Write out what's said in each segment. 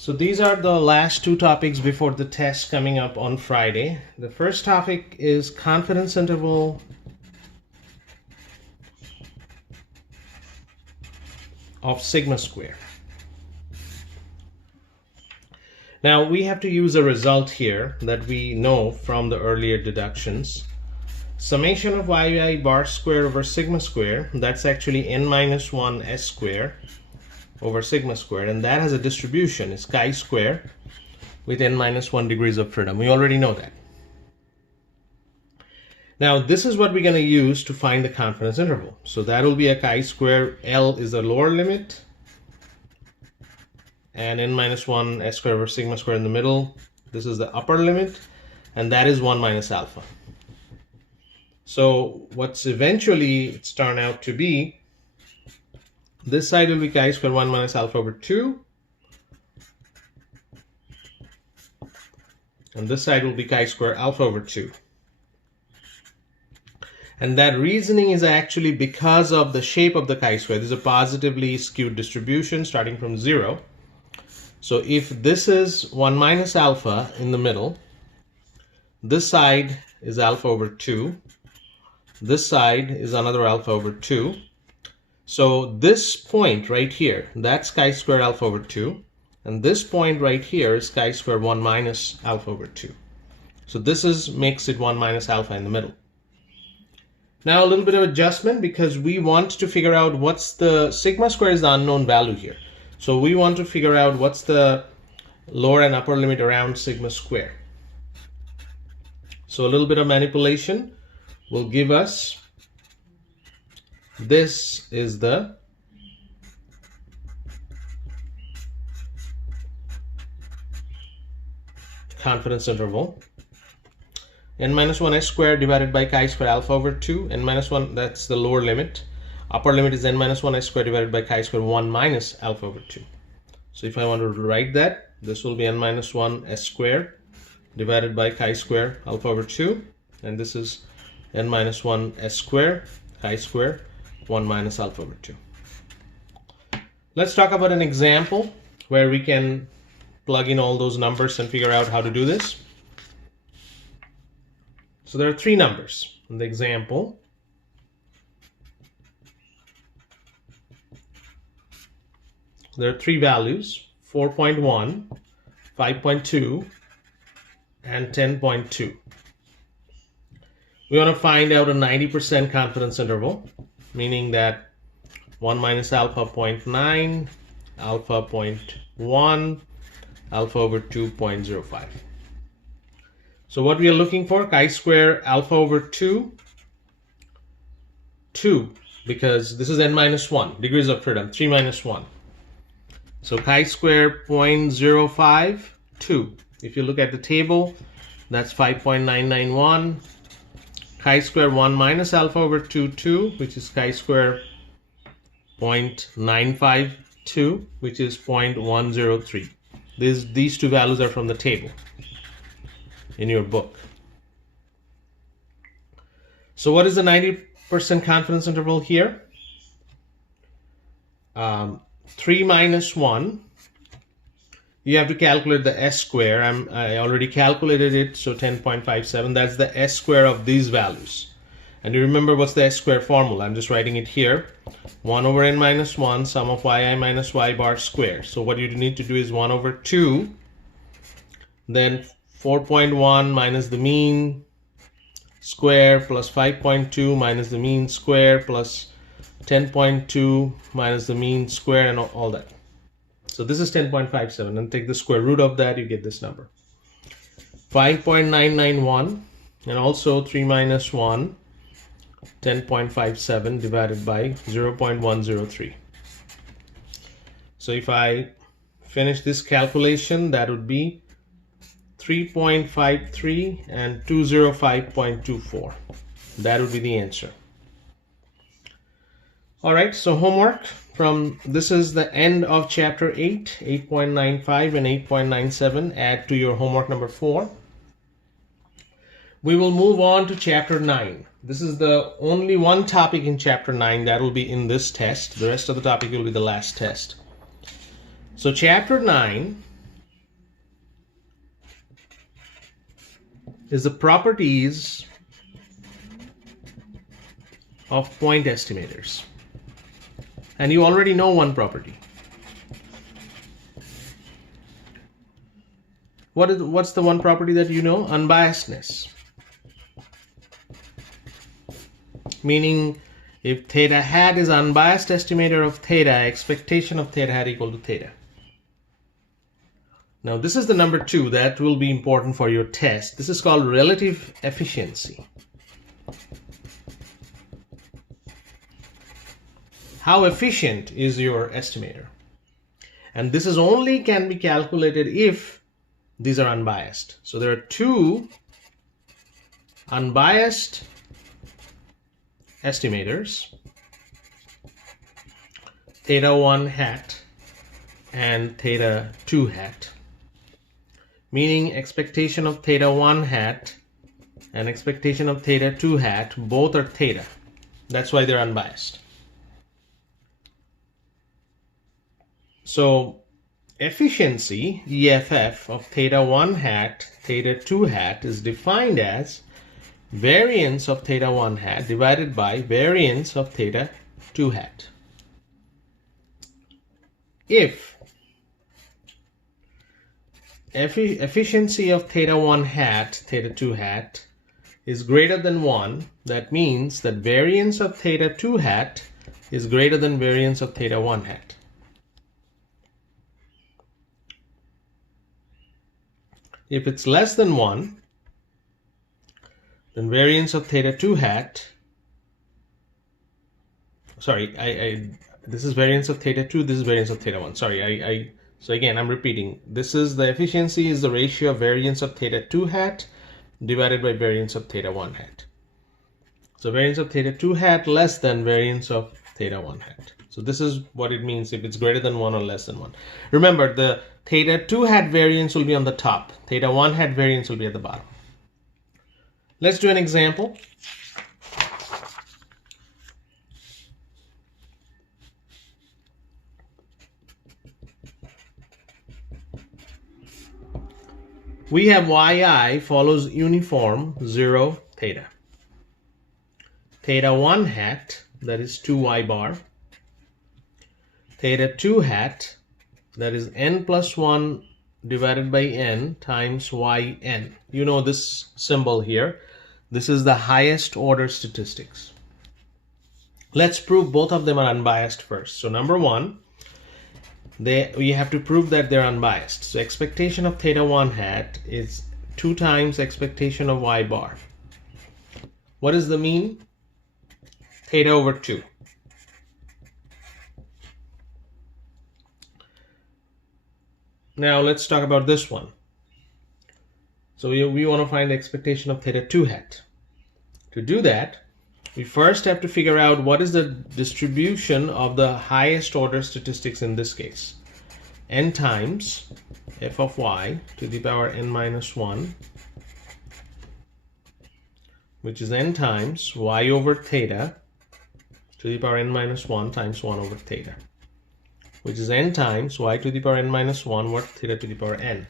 So these are the last two topics before the test coming up on Friday. The first topic is confidence interval of sigma square. Now we have to use a result here that we know from the earlier deductions. Summation of yi bar square over sigma square, that's actually n minus 1 s square over sigma square, and that has a distribution, it's chi-square with n minus 1 degrees of freedom. We already know that. Now this is what we're going to use to find the confidence interval. So that will be a chi-square. L is the lower limit and n minus 1 s square over sigma square in the middle. This is the upper limit, and that is 1 minus alpha. So what's eventually it's turned out to be, this side will be chi-square 1 minus alpha over 2, and this side will be chi-square alpha over 2. And that reasoning is actually because of the shape of the chi-square. This is a positively skewed distribution starting from 0. So if this is 1 minus alpha in the middle, this side is alpha over 2, this side is another alpha over 2. So this point right here, that's chi-square alpha over 2, and this point right here is chi-square 1 minus alpha over 2. So this makes it 1 minus alpha in the middle. Now a little bit of adjustment, because we want to figure out what's the sigma square is the unknown value here. So we want to figure out what's the lower and upper limit around sigma square. So a little bit of manipulation will give us, this is the confidence interval. N minus 1 s square divided by chi-square alpha over 2. N minus 1, that's the lower limit. Upper limit is n minus 1 s square divided by chi-square 1 minus alpha over 2. So if I want to write that, this will be n minus 1 s square divided by chi-square alpha over 2. And this is n minus 1 s square chi-square 1 minus alpha over 2. Let's talk about an example where we can plug in all those numbers and figure out how to do this. So there are three numbers in the example. There are three values, 4.1, 5.2, and 10.2. We want to find out a 90% confidence interval, meaning that 1 minus alpha 0.9, alpha 0.1, alpha over 2.05. So what we are looking for, chi-square alpha over 2, because this is n minus 1, degrees of freedom, 3 minus 1. So chi-square 0.05, 2. If you look at the table, that's 5.991. Chi-square 1 minus alpha over 2, which is chi-square 0.952, which is 0.103. These two values are from the table in your book. So what is the 90% confidence interval here? 3 minus 1. You have to calculate the s square. I already calculated it, so 10.57. That's the s square of these values. And you remember what's the s square formula? I'm just writing it here. 1 over n minus 1 sum of yi minus y bar square. So what you need to do is 1 over 2, then 4.1 minus the mean square plus 5.2 minus the mean square plus 10.2 minus the mean square, and all that. So this is 10.57, and take the square root of that, you get this number. 5.991, and also 3 minus 1, 10.57 divided by 0.103. So if I finish this calculation, that would be 3.53 and 205.24. That would be the answer. All right, so homework from this is the end of chapter 8, 8.95 and 8.97. Add to your homework number 4. We will move on to chapter 9. This is the only one topic in chapter 9 that will be in this test. The rest of the topic will be the last test. So chapter 9 is the properties of point estimators. And you already know one property. What's the one property that you know? Unbiasedness. Meaning, if theta hat is unbiased estimator of theta, expectation of theta hat equal to theta. Now this is the number 2 that will be important for your test. This is called relative efficiency. How efficient is your estimator? And this is only can be calculated if these are unbiased. So there are 2 unbiased estimators, theta 1 hat and theta 2 hat, meaning expectation of theta 1 hat and expectation of theta 2 hat both are theta. That's why they're unbiased. So efficiency, EFF, of theta 1 hat, theta 2 hat is defined as variance of theta 1 hat divided by variance of theta 2 hat. If efficiency of theta 1 hat, theta 2 hat is greater than 1, that means that variance of theta 2 hat is greater than variance of theta 1 hat. If it's less than 1, then variance of theta 2 hat, sorry, this is variance of theta 2, this is variance of theta 1. Sorry, so again, I'm repeating. This is the efficiency is the ratio of variance of theta 2 hat divided by variance of theta 1 hat. So variance of theta 2 hat less than variance of theta 1 hat. So this is what it means if it's greater than 1 or less than 1. Remember, the theta 2 hat variance will be on the top. Theta 1 hat variance will be at the bottom. Let's do an example. We have yi follows uniform 0 theta. Theta 1 hat, that is 2y bar. Theta 2 hat, that is n plus 1 divided by n times yn. You know this symbol here. This is the highest order statistics. Let's prove both of them are unbiased first. So number 1, we have to prove that they're unbiased. So expectation of theta 1 hat is 2 times expectation of y bar. What is the mean? Theta over 2. Now let's talk about this one. So we want to find the expectation of theta 2 hat. To do that, we first have to figure out what is the distribution of the highest order statistics in this case. N times f of y to the power n minus 1, which is n times y over theta to the power n minus 1 times 1 over theta, which is n times y to the power n minus 1 over theta to the power n.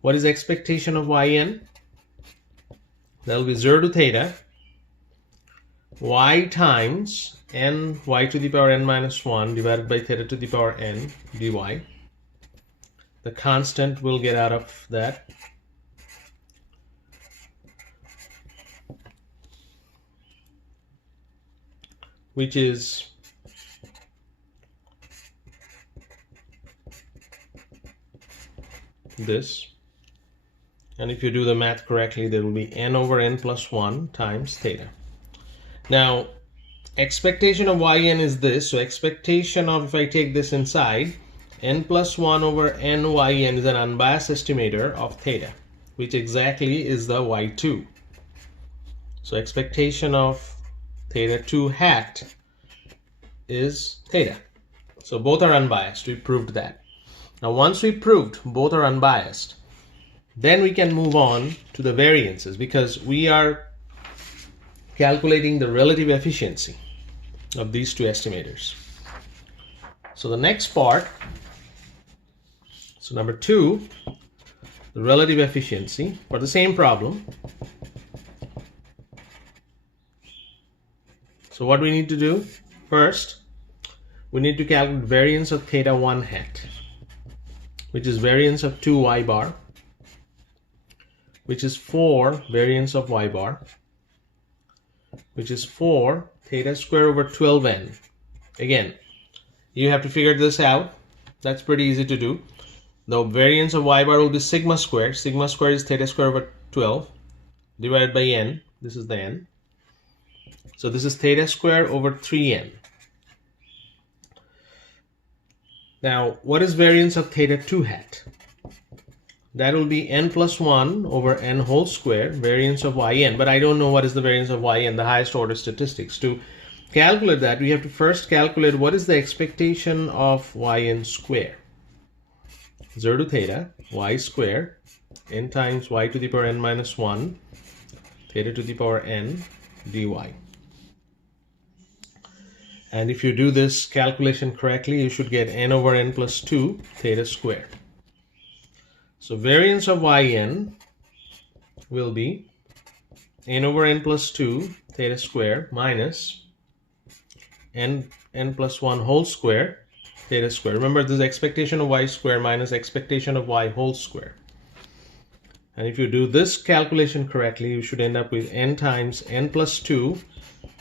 What is expectation of yn? That will be 0 to theta, y times n y to the power n minus 1 divided by theta to the power n dy. The constant we'll get out of that. Which is this. And if you do the math correctly, there will be n over n plus 1 times theta. Now, expectation of yn is this. So expectation of, if I take this inside, n plus 1 over n yn is an unbiased estimator of theta, which exactly is the y2. So expectation of theta 2 hat is theta. So both are unbiased. We proved that. Now once we proved both are unbiased, then we can move on to the variances, because we are calculating the relative efficiency of these two estimators. So the next part, so number 2, the relative efficiency for the same problem. So what we need to do first, we need to calculate variance of theta 1 hat, which is variance of 2y bar, which is 4 variance of y bar, which is 4 theta square over 12n. Again, you have to figure this out. That's pretty easy to do. The variance of y bar will be sigma squared. Sigma squared is theta square over 12 divided by n. This is the n. So this is theta square over 3n. Now, what is variance of theta 2 hat? That will be n plus 1 over n whole square, variance of yn. But I don't know what is the variance of yn, the highest order statistics. To calculate that, we have to first calculate what is the expectation of yn square. 0 to theta, y square, n times y to the power n minus 1, theta to the power n dy. And if you do this calculation correctly, you should get n over n plus 2 theta square. So variance of yn will be n over n plus 2 theta square minus n plus 1 whole square theta square. Remember, this is expectation of y square minus expectation of y whole square. And if you do this calculation correctly, you should end up with n times n plus 2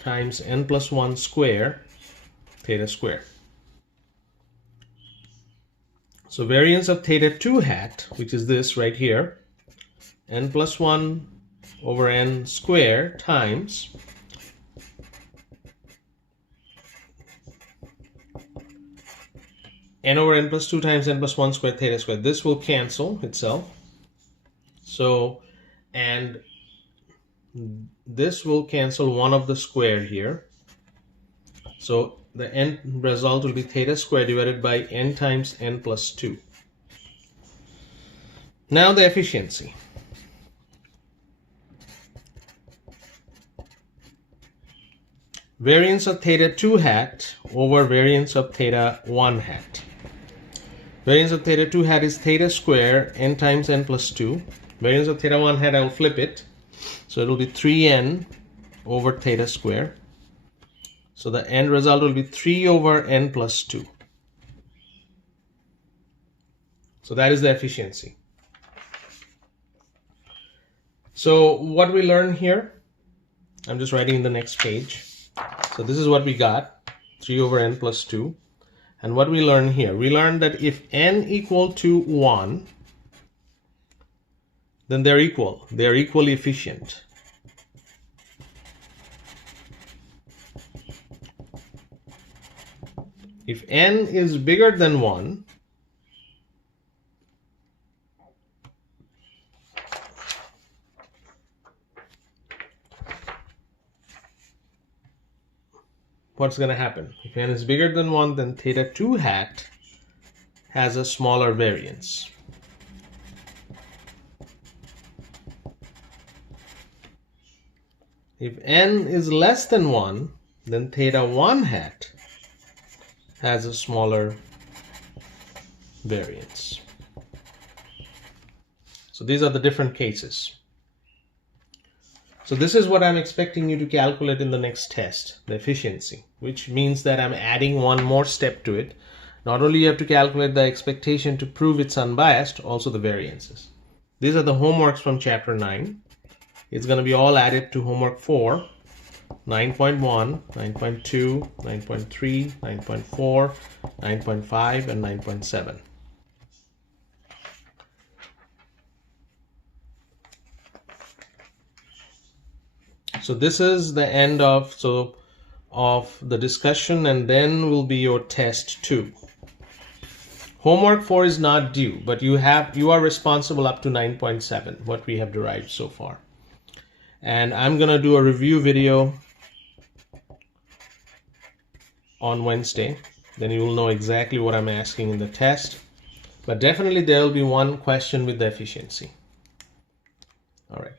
times n plus 1 square theta square. So variance of theta 2 hat, which is this right here, n plus 1 over n square times n over n plus 2 times n plus 1 square theta square. This will cancel itself. So, and this will cancel one of the square here. So the end result will be theta square divided by n times n plus 2. Now the efficiency. Variance of theta 2 hat over variance of theta 1 hat. Variance of theta 2 hat is theta square n times n plus 2. Variance of theta 1 hat, I will flip it. So it will be 3n over theta square. So the end result will be 3 over n plus 2. So that is the efficiency. So what we learn here, I'm just writing in the next page. So this is what we got, 3 over n plus 2. And what we learn here, we learned that if n equal to 1, then they're equal. They're equally efficient. If n is bigger than 1, what's going to happen? If n is bigger than 1, then theta 2 hat has a smaller variance. If n is less than 1, then theta 1 hat has a smaller variance. So these are the different cases. So this is what I'm expecting you to calculate in the next test, the efficiency, which means that I'm adding one more step to it. Not only you have to calculate the expectation to prove it's unbiased, also the variances. These are the homeworks from chapter 9. It's going to be all added to homework 4. 9.1, 9.2, 9.3, 9.4, 9.5, and 9.7. So this is the end of the discussion, and then will be your test 2. Homework 4 is not due, but you are responsible up to 9.7, what we have derived so far. And I'm going to do a review video on Wednesday. Then you will know exactly what I'm asking in the test. But definitely there will be one question with the efficiency. All right.